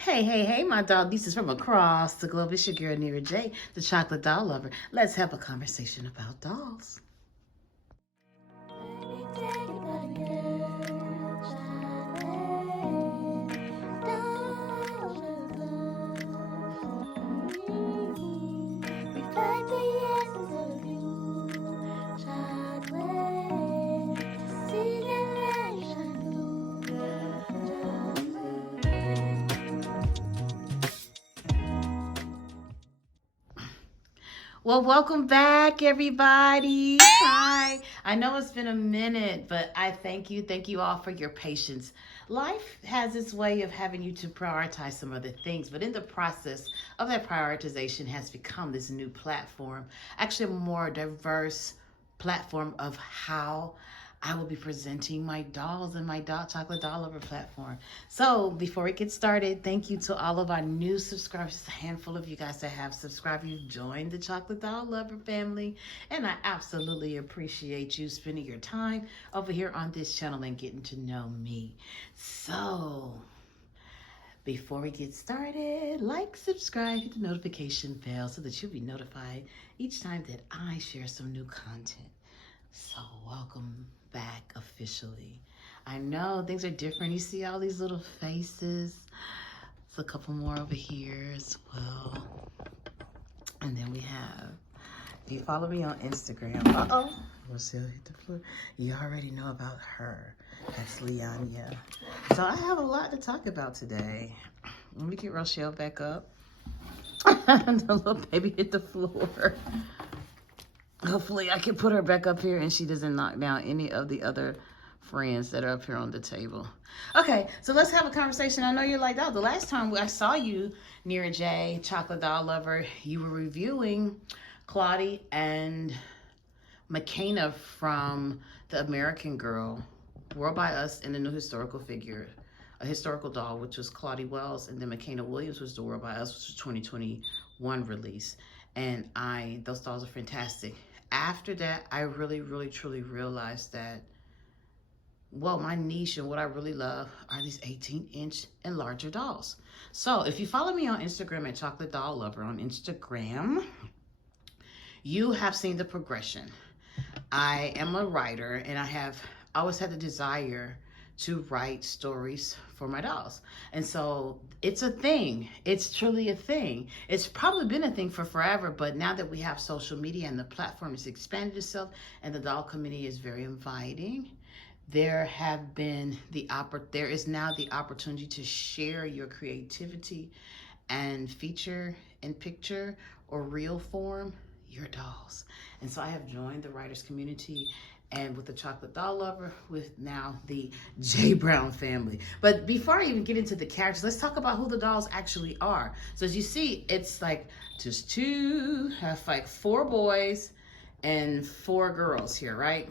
Hey, my dog nieces from across the globe. It's your girl, Nira J, the chocolate doll lover. Let's have a conversation about dolls. Well, welcome back, everybody. Hi. I know it's been a minute, but I thank you all for your patience. Life has its way of having you to prioritize some other things, but in the process of that prioritization has become this new platform, actually a more diverse platform of how I will be presenting my dolls and my chocolate doll lover platform. So before we get started, thank you to all of our new subscribers. A handful of you guys that have subscribed, you've joined the chocolate doll lover family, and I absolutely appreciate you spending your time over here on this channel and getting to know me. So before we get started, like, subscribe, hit the notification bell so that you'll be notified each time that I share some new content. So welcome back officially. I know things are different. You see all these little faces. There's a couple more over here as well. And then we have, if you follow me on Instagram, Rochelle hit the floor. You already know about her. That's Liania. So I have a lot to talk about today. Let me get Rochelle back up. The little baby hit the floor. Hopefully I can put her back up here and she doesn't knock down any of the other friends that are up here on the table. Okay, so let's have a conversation. I know you're like, oh, the last time I saw you, Nira J, chocolate doll lover, you were reviewing Claudie and McKenna from The American Girl, World by Us, and the new historical figure, a historical doll, which was Claudie Wells, and then McKenna Williams was the World by Us, which was 2021 release. And those dolls are fantastic. After that, I really, truly realized that, well, my niche and what I really love are these 18-inch and larger dolls. So if you follow me on Instagram at Chocolate Doll Lover on Instagram, you have seen the progression. I am a writer and I have always had the desire to write stories for my dolls. And so it's a thing. It's truly a thing. It's probably been a thing for forever, but now that we have social media and the platform has expanded itself and the doll community is very inviting, there is now the opportunity to share your creativity and feature in picture or real form your dolls. And so I have joined the writers community and with the chocolate doll lover with now the J Brown family. But before I even get into the characters, let's talk about who the dolls actually are. So as you see, it's like just like 4 boys and 4 girls here, right?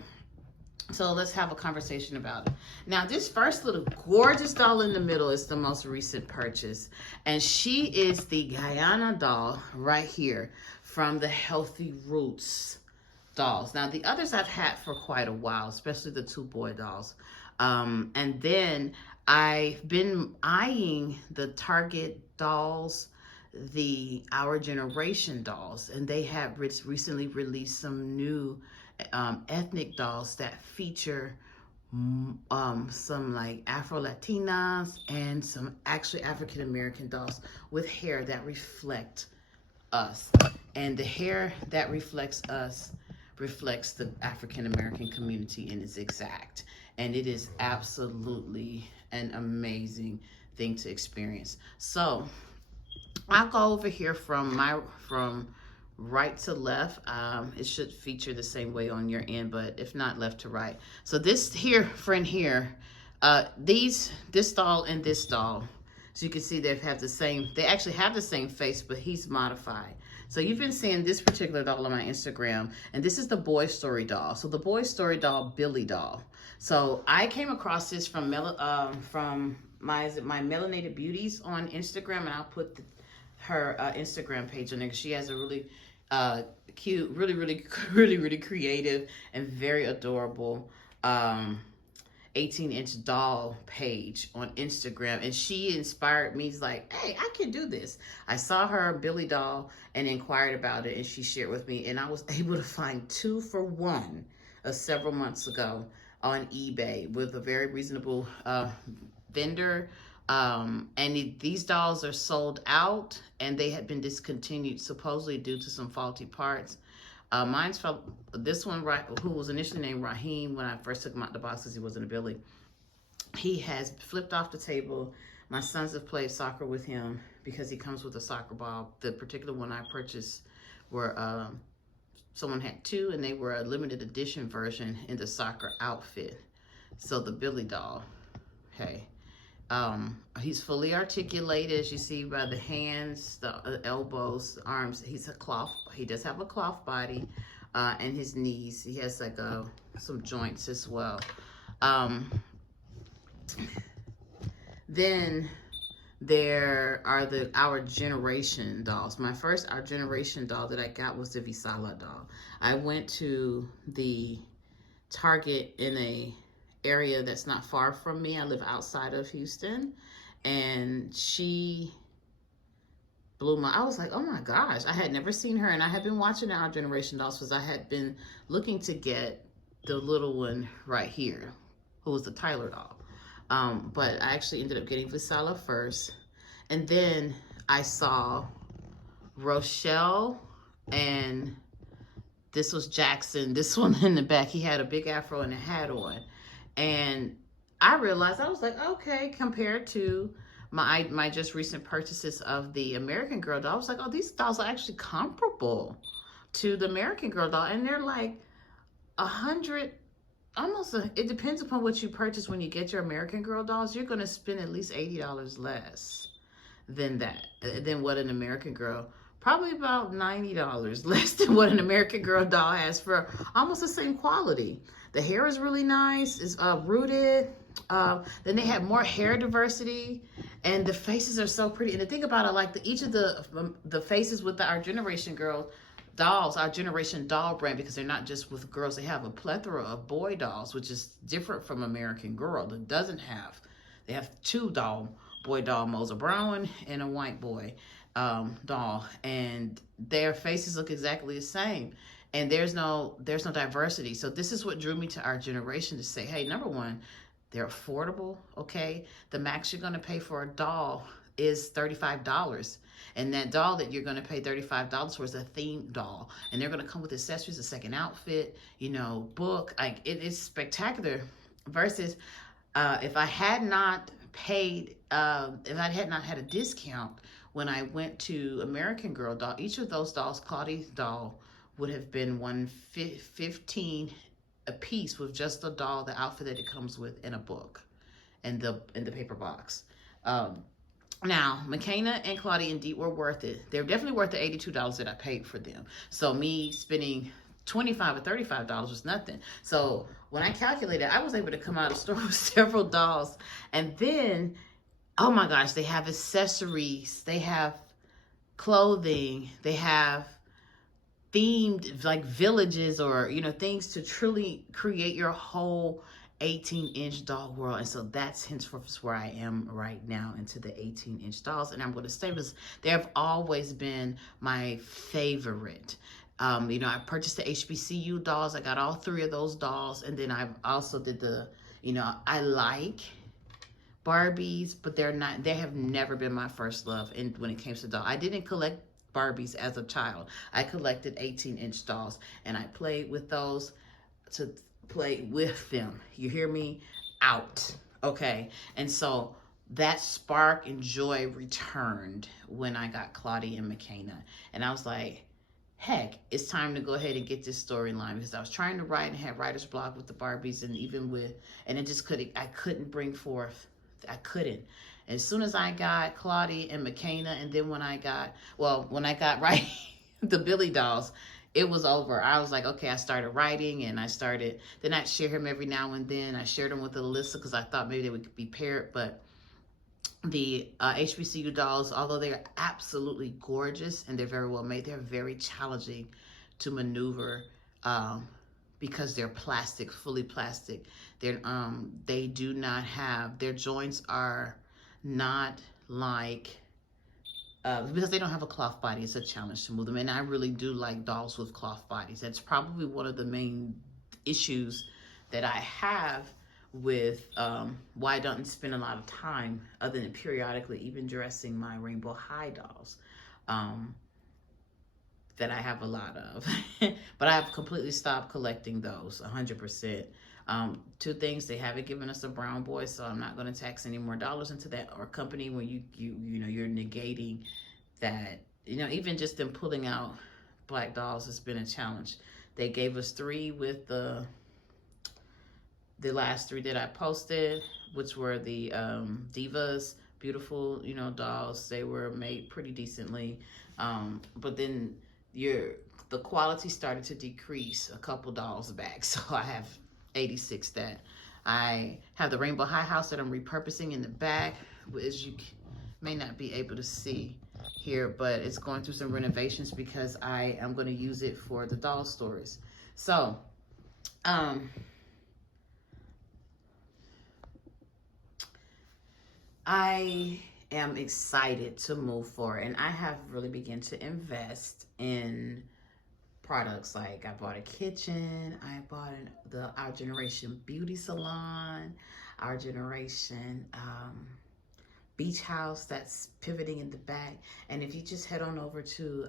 So let's have a conversation about it. Now, this first little gorgeous doll in the middle is the most recent purchase. And she is the Guyana doll right here from the Healthy Roots dolls. Now, the others I've had for quite a while, especially the 2 boy dolls. And then I've been eyeing the Target dolls, the Our Generation dolls, and they have recently released some new ethnic dolls that feature some like Afro-Latinas and some actually African-American dolls with hair that reflect us. And the hair that reflects us reflects the African-American community in its exact. And it is absolutely an amazing thing to experience. So I'll go over here from right to left. It should feature the same way on your end, but if not, left to right. So this here, friend here, this doll and this doll, so you can see they actually have the same face, but he's modified. So you've been seeing this particular doll on my Instagram, and this is the Boy Story doll. So the Boy Story doll, Billy doll. So I came across this from my Melanated Beauties on Instagram, and I'll put her Instagram page on there. She has a really cute, really creative and very adorable 18-inch doll page on Instagram, and she inspired me. It's like, hey, I can do this. I saw her Billy doll and inquired about it, and she shared with me, and I was able to find 2 for $1 several months ago on eBay with a very reasonable vendor. These dolls are sold out, and they had been discontinued supposedly due to some faulty parts. Mine's from this one, who was initially named Raheem when I first took him out the box because he wasn't a Billy. He has flipped off the table. My sons have played soccer with him because he comes with a soccer ball. The particular one I purchased were, someone had 2, and they were a limited edition version in the soccer outfit. So the Billy doll, okay. He's fully articulated, as you see by the hands, the elbows, arms. He does have a cloth body, and his knees. He has like some joints as well. Then there are our generation dolls. Our generation doll that I got was the Visala doll. I went to the Target in a area that's not far from me. I live outside of Houston, and she blew I was like, oh my gosh, I had never seen her, and I had been watching Our Generation dolls because I had been looking to get the little one right here, who was the Tyler doll. But I actually ended up getting Visala first, and then I saw Rochelle, and this was Jackson, this one in the back. He had a big afro and a hat on. And I realized, I was like, okay, compared to my just recent purchases of the American Girl doll, I was like, oh, these dolls are actually comparable to the American Girl doll. And they're like $100, it depends upon what you purchase when you get your American Girl dolls. You're going to spend at least $80 less than what an American Girl, probably about $90 less than what an American Girl doll has for almost the same quality. The hair is really nice, it's rooted. Then they have more hair diversity, and the faces are so pretty. And the thing about it, like each of the faces with Our Generation Girl dolls, Our Generation doll brand, because they're not just with girls, they have a plethora of boy dolls, which is different from American Girl that doesn't have. They have 2 boy doll molds, a brown one and a white boy doll, and their faces look exactly the same. And there's no diversity. So this is what drew me to Our Generation, to say, hey, number one, they're affordable, okay? The max you're gonna pay for a doll is $35. And that doll that you're gonna pay $35 for is a themed doll. And they're gonna come with accessories, a second outfit, book. Like, it is spectacular. Versus if I had not paid, if I had not had a discount when I went to American Girl doll, each of those dolls, Claudie's doll, would have been $115 a piece, with just the doll, the outfit that it comes with, in a book, and the paper box. Now, McKenna and Claudie indeed were worth it. They're definitely worth the $82 that I paid for them. So me spending $25 or $35 was nothing. So when I calculated, I was able to come out of the store with several dolls. And then, oh my gosh, they have accessories, they have clothing, they have themed like villages, or things to truly create your whole 18-inch doll world. And so that's henceforth where I am right now, into the 18-inch dolls. And I'm going to stay, because they have always been my favorite. I purchased the HBCU dolls. I got all 3 of those dolls. And then I also did I like Barbies, but they have never been my first love. And when it came to doll, I didn't collect Barbies as a child. I collected 18-inch dolls, and I played with those to play with them. You hear me? Out. Okay. And so that spark and joy returned when I got Claudie and McKenna. And I was like, heck, it's time to go ahead and get this storyline, because I was trying to write and have writer's block with the Barbies, and I couldn't bring forth. I couldn't. As soon as I got Claudie and McKenna, and then when I got right the Billy dolls, it was over. I was like, okay, I started writing, and then I'd share him every now and then. I shared him with Alyssa because I thought maybe they would be paired. But the HBCU dolls, although they're absolutely gorgeous and they're very well made, they're very challenging to maneuver because they're plastic, fully plastic. They do not have, their joints are not like, because they don't have a cloth body, it's a challenge to move them. And I really do like dolls with cloth bodies. That's probably one of the main issues that I have with why I don't spend a lot of time, other than periodically even dressing my Rainbow High dolls. That I have a lot of. But I have completely stopped collecting those, 100%. Two things, they haven't given us a brown boy, so I'm not going to tax any more dollars into that or company when you're negating that. Even just them pulling out black dolls has been a challenge. They gave us 3 with the last 3 that I posted, which were the Divas, beautiful, dolls. They were made pretty decently. But then the quality started to decrease a couple dolls back. So I have 86 that I have the Rainbow High house that I'm repurposing in the back, as you may not be able to see here, but it's going through some renovations because I am going to use it for the doll stories. So, I am excited to move forward, and I have really begun to invest in products. Like I bought a kitchen, I bought Our Generation beauty salon, Our Generation beach house that's pivoting in the back. And if you just head on over to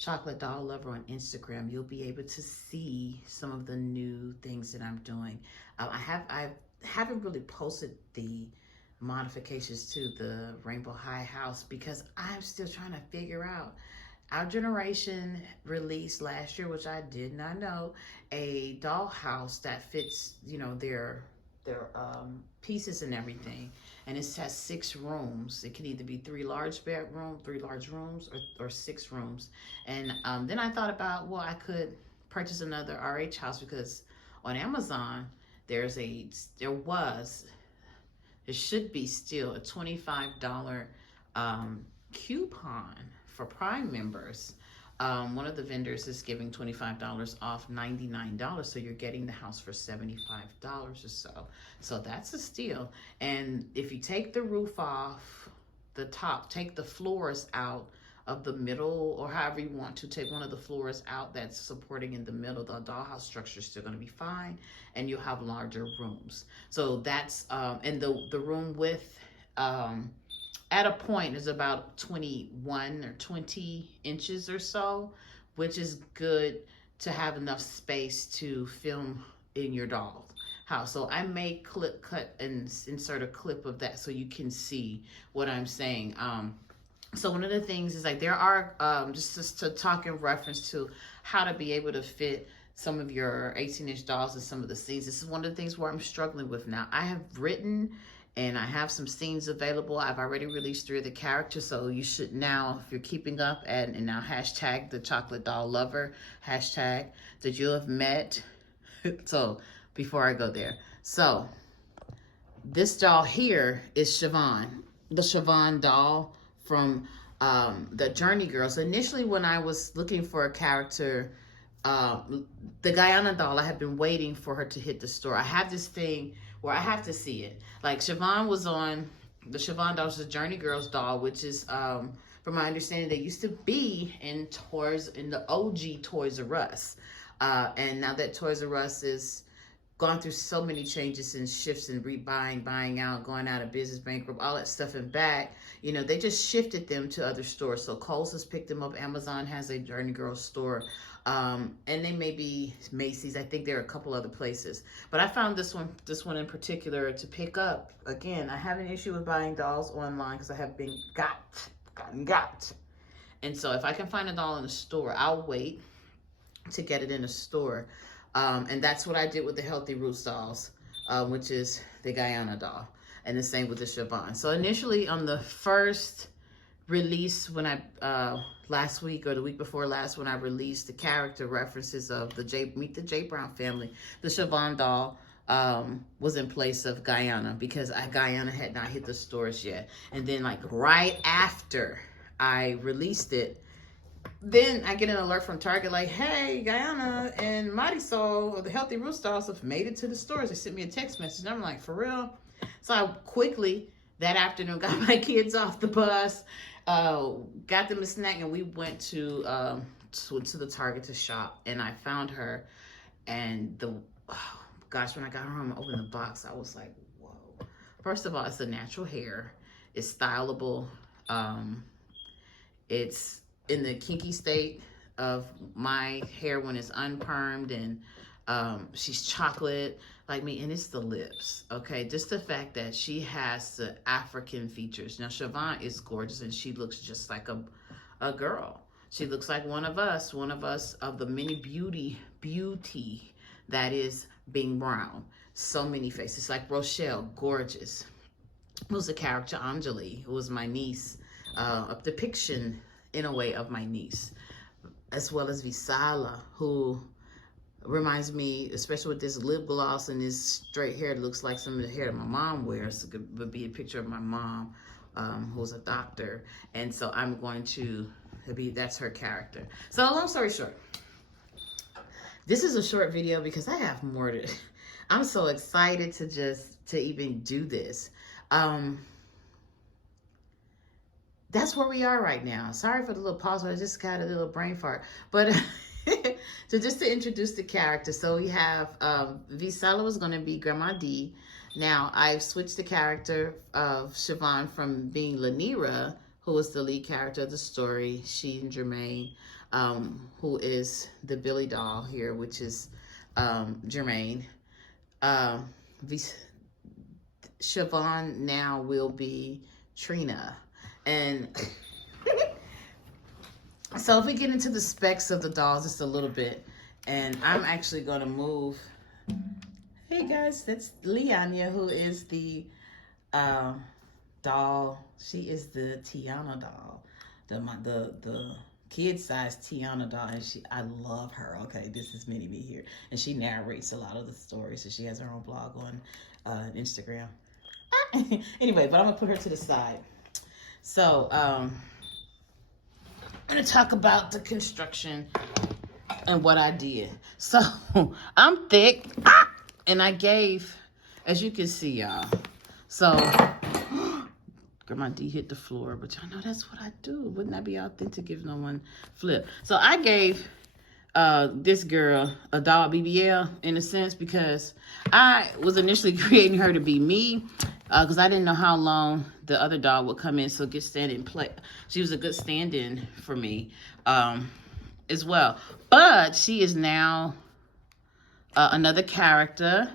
Chocolate Doll Lover on Instagram, you'll be able to see some of the new things that I'm doing. I haven't really posted the modifications to the Rainbow High house because I'm still trying to figure out. Our Generation released last year, which I did not know, a dollhouse that fits, their pieces and everything. And it has 6 rooms. It can either be 3 large rooms, or 6 rooms. And then I thought about, well, I could purchase another RH house because on Amazon, there should be still a $25 coupon for Prime members. One of the vendors is giving $25 off $99, so you're getting the house for $75 or so. So that's a steal. And if you take the roof off the top, take the floors out of the middle, or however you want to, take one of the floors out that's supporting in the middle, the dollhouse structure is still going to be fine, and you'll have larger rooms. So that's and the room width at a point is about 21 or 20 inches or so, which is good to have enough space to film in your doll house. So I may cut and insert a clip of that so you can see what I'm saying. So one of the things is, like, there are, just to talk in reference to how to be able to fit some of your 18-inch dolls in some of the scenes. This is one of the things where I'm struggling with now. I have written and I have some scenes available. I've already released 3 of the characters, so you should now, if you're keeping up, and now hashtag the Chocolate Doll Lover, hashtag that you have met. So before I go there, so this doll here is Siobhan, the Siobhan doll from the Journey Girls. Initially, when I was looking for a character, the Guyana doll, I have been waiting for her to hit the store. I have this thing where I have to see it. Like, Siobhan was on, the Siobhan doll is the Journey Girls doll, which is, from my understanding, they used to be in the OG Toys R Us. And now that Toys R Us is gone through so many changes and shifts and rebuying, buying out, going out of business, bankrupt, all that stuff and back, they just shifted them to other stores. So Kohl's has picked them up. Amazon has a Journey Girls store. And they may be Macy's. I think there are a couple other places. But I found this one in particular to pick up. Again, I have an issue with buying dolls online because I have been got. And so if I can find a doll in a store, I'll wait to get it in a store. And that's what I did with the Healthy Roots dolls, which is the Guyana doll. And the same with the Siobhan. So initially on the first release, when I, last week or the week before last, when I released the character references of Meet the J Brown family, the Siobhan doll was in place of Guyana because Guyana had not hit the stores yet. And then, like, right after I released it, then I get an alert from Target like, hey, Guyana and Marisol, the Healthy Roots dolls, have made it to the stores. They sent me a text message. And I'm like, for real? So I quickly, that afternoon, got my kids off the bus, got them a snack, and we went to the Target to shop. And I found her, and gosh, when I got home and opened the box, I was like, whoa. First of all, it's a natural hair. It's stylable. It's in the kinky state of my hair when it's unpermed, and she's chocolate like me, and it's the lips, okay? Just the fact that she has the African features. Now, Siobhan is gorgeous, and she looks just like a girl. She looks like one of us of the many beauty that is being brown. So many faces, like Rochelle, gorgeous. Who's the character Anjali, who was my niece, a depiction in a way of my niece, as well as Visala, who reminds me, especially with this lip gloss and this straight hair, it looks like some of the hair that my mom wears. It would be a picture of my mom, who's a doctor. And so I'm going to that's her character. So long story short, this is a short video because I have more to, I'm so excited to even do this. That's where we are right now. Sorry for the little pause, but I just got a little brain fart. But to introduce the character, so we have Visala was going to be Grandma D. Now I've switched the character of Siobhan from being Lanira, who was the lead character of the story, she and Jermaine, who is the Billy doll here, which is Jermaine. Siobhan now will be Trina. And so if we get into the specs of the dolls just a little bit, and I'm actually going to move. Hey guys, that's Lianya, who is the doll. She is the Tiana doll, the kid-sized Tiana doll, and I love her. Okay, this is Mini Me here, and she narrates a lot of the stories, so she has her own blog on Instagram. Anyway, but I'm gonna put her to the side. So, I'm going to talk about the construction and what I did. So, I'm thick, and I gave, as you can see, y'all. So, Grandma D hit the floor, but y'all know that's what I do. Wouldn't that be authentic if no one flipped? So, I gave this girl a doll BBL, in a sense, because I was initially creating her to be me, because I didn't know how long the other doll would come in, so get stand in play. She was a good stand-in for me as well. But she is now another character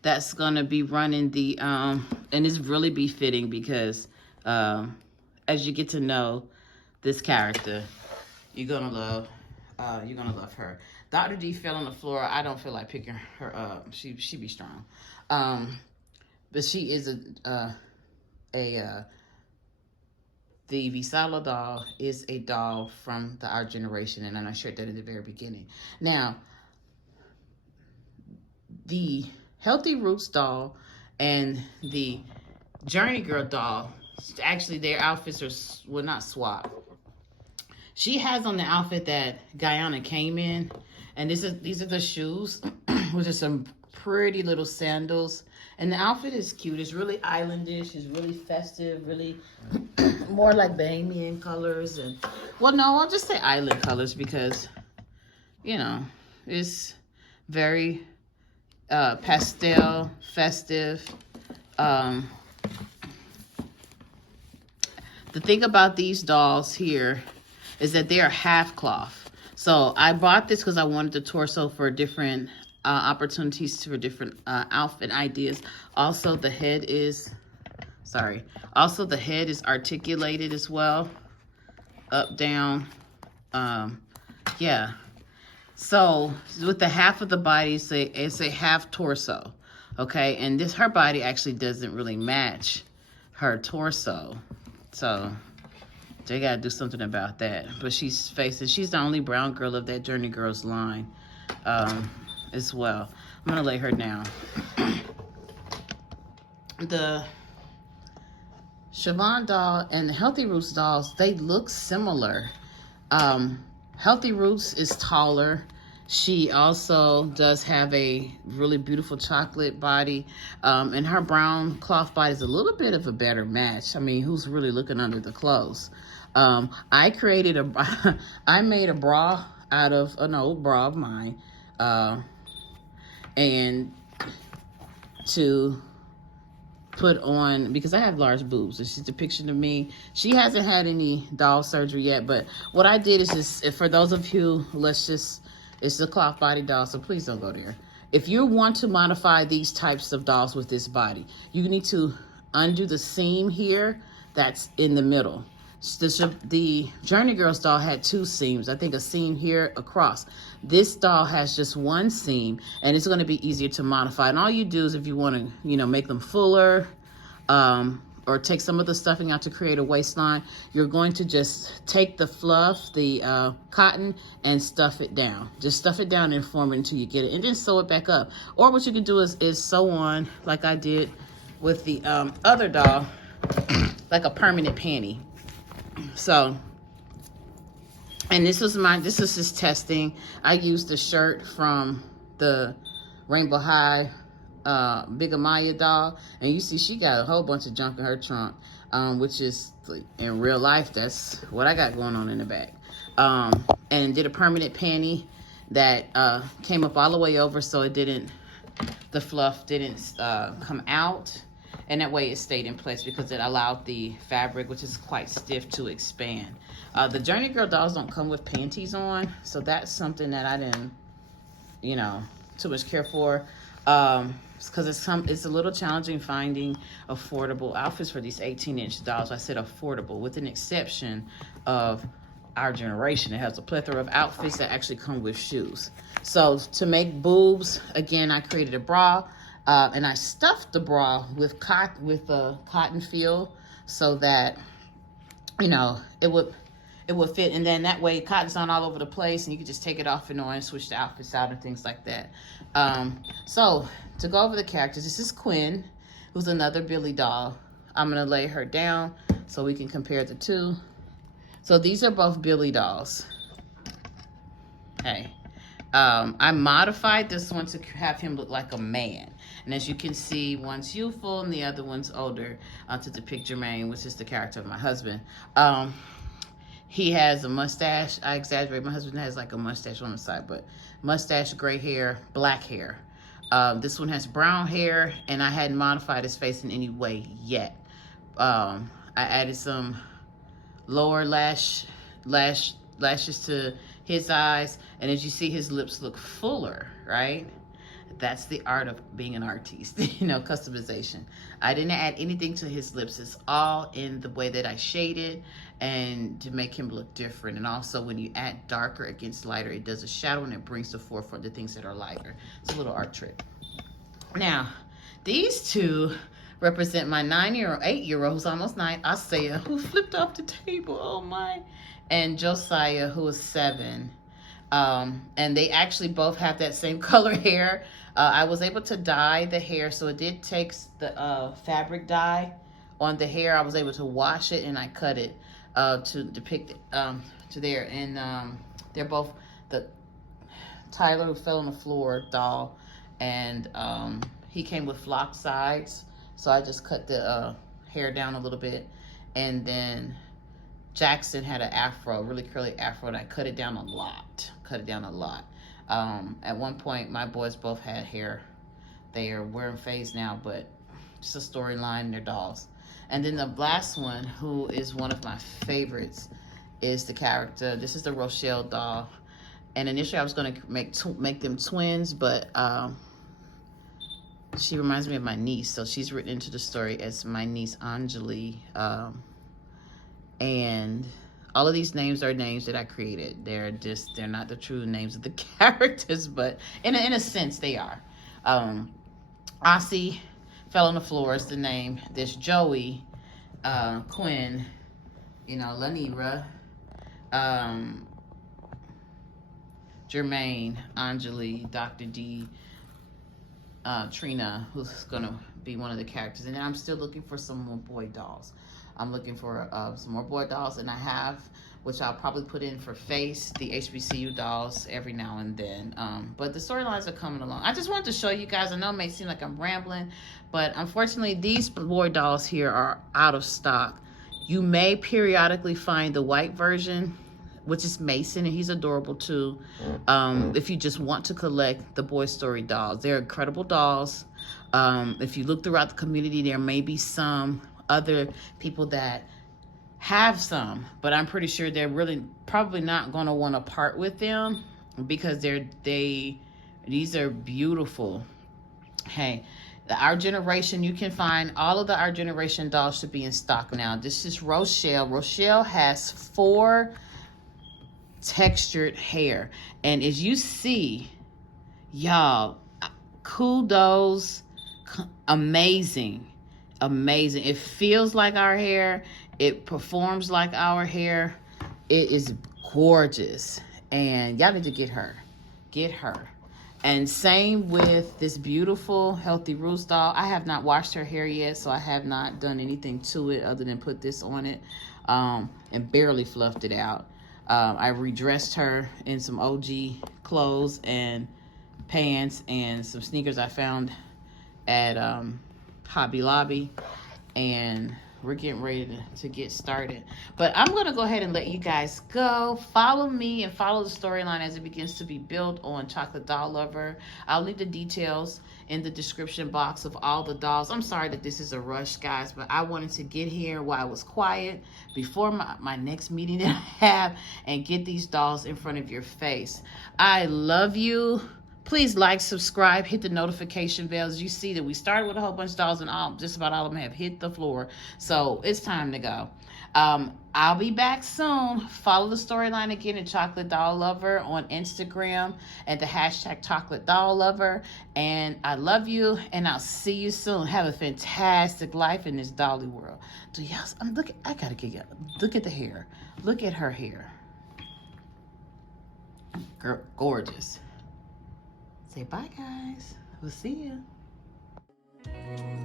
that's going to be running the, and it's really befitting because as you get to know this character, you're going to love her. Dr. D fell on the floor. I don't feel like picking her up. She be strong. But she is the Visala doll is a doll from our generation, and I shared that in the very beginning. Now, the Healthy Roots doll and the Journey Girl doll, actually their outfits are not swap. She has on the outfit that Guyana came in, and these are the shoes, which are some pretty little sandals. And the outfit is cute. It's really islandish. It's really festive, really more like Bahamian colors. And, well, no, I'll just say island colors because, you know, it's very pastel, festive. The thing about these dolls here is that they are half cloth. So I bought this because I wanted the torso for different opportunities for different outfit ideas. Also, the head is articulated as well, up, down. Yeah. So with the half of the body, it's a half torso. Okay, and her body actually doesn't really match her torso. So they gotta do something about that. But she's the only brown girl of that Journey Girls line as well. I'm gonna lay her down. The Siobhan doll and the Healthy Roots dolls, they look similar. Healthy Roots is taller. She also does have a really beautiful chocolate body, and her brown cloth body is a little bit of a better match. I mean, who's really looking under the clothes? I created I made a bra out of an old bra of mine, and to put on, because I have large boobs. This is a depiction of me. She hasn't had any doll surgery yet, but what I did is just, for those of you, it's a cloth body doll, so please don't go there. If you want to modify these types of dolls with this body, you need to undo the seam here that's in the middle. The Journey Girls doll had 2 seams. I think a seam here across. This doll has just 1 seam, and it's going to be easier to modify. And all you do is, if you want to, make them fuller, or take some of the stuffing out to create a waistline, you're going to just take the fluff, the cotton, and stuff it down. Just stuff it down and form it until you get it, and then sew it back up. Or what you can do is sew on, like I did with the other doll, like a permanent panty. So, and this is his testing. I used the shirt from the Rainbow High Big Amaya doll, and you see she got a whole bunch of junk in her trunk, which is, in real life, that's what I got going on in the back. And did a permanent panty that came up all the way over, so the fluff didn't come out. And that way it stayed in place because it allowed the fabric, which is quite stiff, to expand. The Journey Girl dolls don't come with panties on, so that's something that I didn't, too much care for. Because it's a little challenging finding affordable outfits for these 18-inch dolls. I said affordable, with an exception of our generation. It has a plethora of outfits that actually come with shoes. So to make boobs, again, I created a bra. And I stuffed the bra with a cotton feel so that, it would fit. And then that way cotton's not all over the place, and you can just take it off and on and switch the outfits out and things like that. So to go over the characters, this is Quinn, who's another Billy doll. I'm going to lay her down so we can compare the two. So these are both Billy dolls. Okay. I modified this one to have him look like a man. And as you can see, one's youthful and the other one's older, to depict Jermaine, which is the character of my husband. He has a mustache. I exaggerate. My husband has like a mustache on the side, but mustache, gray hair, black hair. This one has brown hair, and I hadn't modified his face in any way yet. I added some lower lashes to his eyes, and as you see, his lips look fuller, right? That's the art of being an artiste, customization. I didn't add anything to his lips. It's all in the way that I shaded and to make him look different. And also, when you add darker against lighter, it does a shadow and it brings to forefront the things that are lighter. It's a little art trick. Now, these two represent my 8-year-old, who's almost 9, Asaya, who flipped off the table, oh my, and Josiah, who is 7. And they actually both have that same color hair. I was able to dye the hair, so it did take the fabric dye on the hair. I was able to wash it, and I cut it to depict to there. And they're both the Tyler, who fell on the floor, doll, and he came with flock sides, so I just cut the hair down a little bit. And then Jackson had an afro, really curly afro, and I cut it down a lot. At one point, my boys both had hair. They are wearing phase now, but just a storyline, they're dolls. And then the last one, who is one of my favorites, is the character. This is the Rochelle doll. And initially, I was going to make them twins, but she reminds me of my niece, so she's written into the story as my niece Anjali. And all of these names are names that I created. They're not the true names of the characters, but in a sense they are. Aussie fell on the floor is the name. There's Joey, Quinn, Lanira, Jermaine, Anjali, Dr. D, Trina, who's gonna be one of the characters. And then I'm still looking for some more boy dolls. I'm looking for some more boy dolls, and I have, which I'll probably put in for Face, the HBCU dolls every now and then. But the storylines are coming along. I just wanted to show you guys. I know it may seem like I'm rambling, but unfortunately, these boy dolls here are out of stock. You may periodically find the white version, which is Mason, and he's adorable too. If you just want to collect the Boy Story dolls, they're incredible dolls. If you look throughout the community, there may be some other people that have some, but I'm pretty sure they're really probably not going to want to part with them because these are beautiful. Hey, Our Generation, you can find all of the Our Generation dolls should be in stock now. This is Rochelle. Rochelle has 4 textured hair, and as you see, y'all, kudos, amazing. It feels like our hair, it performs like our hair. It is gorgeous, and y'all need to get her. And same with this beautiful Healthy Roots doll. I have not washed her hair yet, so I have not done anything to it other than put this on it, and barely fluffed it out. I redressed her in some OG clothes and pants and some sneakers I found at Hobby Lobby, and we're getting ready to get started. But I'm going to go ahead and let you guys go. Follow me and follow the storyline as it begins to be built on Chocolate Doll Lover. I'll leave the details in the description box of all the dolls. I'm sorry that this is a rush, guys, but I wanted to get here while I was quiet before my next meeting that I have and get these dolls in front of your face. I love you. Please like, subscribe, hit the notification bells. You see that we started with a whole bunch of dolls, and just about all of them have hit the floor. So it's time to go. I'll be back soon. Follow the storyline again at Chocolate Doll Lover on Instagram at the hashtag Chocolate Doll Lover. And I love you, and I'll see you soon. Have a fantastic life in this dolly world. Do y'all? I gotta get you. Look at the hair. Look at her hair. Girl, gorgeous. Say bye, guys. We'll see you.